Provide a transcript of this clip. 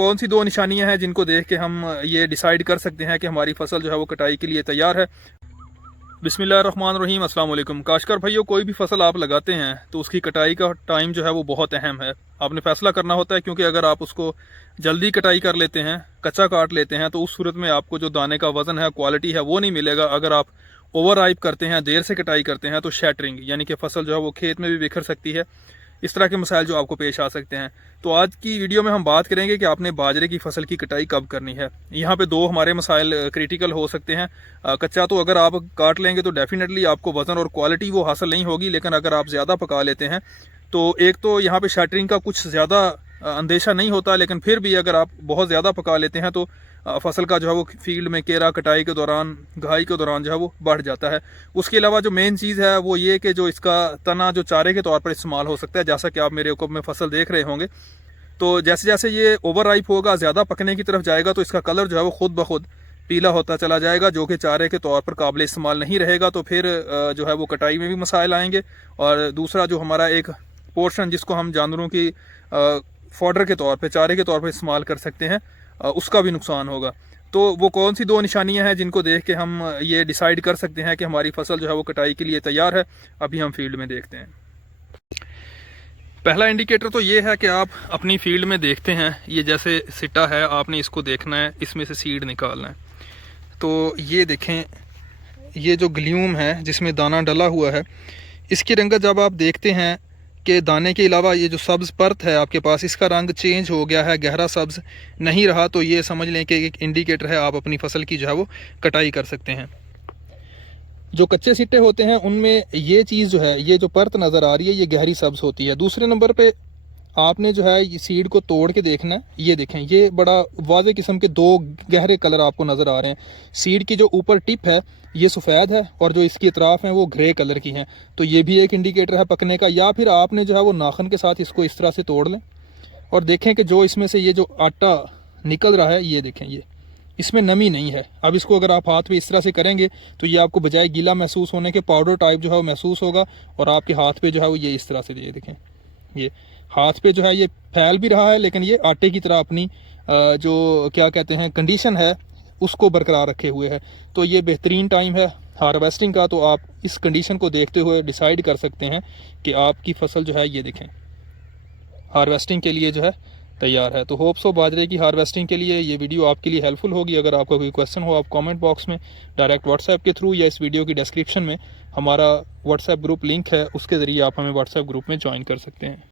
कौन सी दो निशानियां हैं जिनको देख के हम ये डिसाइड कर सकते हैं कि हमारी फसल जो है वो कटाई के लिए तैयार है। बिस्मिल्लाहिर्रहमानिर्रहीम, अस्सलाम वालेकुम। काश्तकार भाइयों, कोई भी फसल आप लगाते हैं तो उसकी कटाई का टाइम जो है वो बहुत अहम है। आपने फैसला करना होता है, क्योंकि अगर आप उसको जल्दी कटाई कर लेते हैं, कच्चा काट लेते हैं, तो उस सूरत में आपको जो दाने का वजन है, क्वालिटी है, वो नहीं मिलेगा। अगर आप ओवर राइप करते हैं, देर से कटाई करते हैं, तो शैटरिंग यानी कि फसल जो है वो खेत में भी बिखर सकती है। इस तरह के मसाइल जो आपको पेश आ सकते हैं। तो आज की वीडियो में हम बात करेंगे कि आपने बाजरे की फसल की कटाई कब करनी है। यहाँ पे दो हमारे मसाइल क्रिटिकल हो सकते हैं। कच्चा तो अगर आप काट लेंगे तो डेफिनेटली आपको वजन और क्वालिटी वो हासिल नहीं होगी, लेकिन अगर आप ज़्यादा पका लेते हैं तो एक तो यहाँ पे शैटरिंग का कुछ ज़्यादा अंदेशा नहीं होता, लेकिन फिर भी अगर आप बहुत ज़्यादा पका लेते हैं तो फसल का जो है वो फील्ड में केरा कटाई के दौरान, घाई के दौरान जो है वो बढ़ जाता है। उसके अलावा जो मेन चीज़ है वो ये कि जो इसका तना जो चारे के तौर पर इस्तेमाल हो सकता है, जैसा कि आप मेरे ऊपर में फसल देख रहे होंगे। तो जैसे जैसे ये ओवर राइप होगा, ज़्यादा पकने की तरफ जाएगा, तो इसका कलर जो है वो खुद ब खुद पीला होता चला जाएगा, जो कि चारे के तौर पर काबिल इस्तेमाल नहीं रहेगा। तो फिर जो है वो कटाई में भी मसाइल आएंगे। और दूसरा जो हमारा एक पोर्शन जिसको हम जानवरों की फॉडर के तौर पे, चारे के तौर पे इस्तेमाल कर सकते हैं, उसका भी नुकसान होगा। तो वो कौन सी दो निशानियां हैं जिनको देख के हम ये डिसाइड कर सकते हैं कि हमारी फसल जो है वो कटाई के लिए तैयार है। अभी हम फील्ड में देखते हैं। पहला इंडिकेटर तो ये है कि आप अपनी फील्ड में देखते हैं, ये जैसे सिट्टा है, आपने इसको देखना है, इसमें से सीड निकालना है। तो ये देखें, ये जो ग्ल्यूम है जिसमें दाना डला हुआ है, इसकी रंगत जब आप देखते हैं कि दाने के अलावा ये जो सब्ज़ परत है आपके पास, इसका रंग चेंज हो गया है, गहरा सब्ज़ नहीं रहा, तो ये समझ लें कि एक इंडिकेटर है, आप अपनी फसल की जो है वो कटाई कर सकते हैं। जो कच्चे सिट्टे होते हैं उनमें ये चीज़ जो है, ये जो परत नज़र आ रही है, ये गहरी सब्ज़ होती है। दूसरे नंबर पे आपने जो है ये सीड को तोड़ के देखना है। ये देखें, ये बड़ा वाज़े किस्म के दो गहरे कलर आपको नज़र आ रहे हैं। सीड की जो ऊपर टिप है ये सफ़ेद है, और जो इसकी अतराफ़ हैं वो ग्रे कलर की हैं। तो ये भी एक इंडिकेटर है पकने का। या फिर आपने जो है वो नाखन के साथ इसको इस तरह से तोड़ लें और देखें कि जो इसमें से ये जो आटा निकल रहा है, ये देखें, ये इसमें नमी नहीं है। अब इसको अगर आप हाथ पे इस तरह से करेंगे तो ये आपको बजाय गीला महसूस होने के पाउडर टाइप जो है वो महसूस होगा, और आपके हाथ पे जो है वो ये इस तरह से, ये देखें, ये हाथ पे जो है ये फैल भी रहा है, लेकिन ये आटे की तरह अपनी जो क्या कहते हैं कंडीशन है उसको बरकरार रखे हुए है। तो ये बेहतरीन टाइम है हार्वेस्टिंग का। तो आप इस कंडीशन को देखते हुए डिसाइड कर सकते हैं कि आपकी फसल जो है, ये देखें, हार्वेस्टिंग के लिए जो है तैयार है। तो होप्स हो बाजरे की हार्वेस्टिंग के लिए ये वीडियो आपके लिए हेल्पफुल होगी। अगर आपका कोई क्वेश्चन हो, आप कमेंट बॉक्स में डायरेक्ट व्हाट्सएप के थ्रू, या इस वीडियो की डिस्क्रिप्शन में हमारा व्हाट्सएप ग्रुप लिंक है, उसके ज़रिए आप हमें व्हाट्सएप ग्रुप में ज्वाइन कर सकते हैं।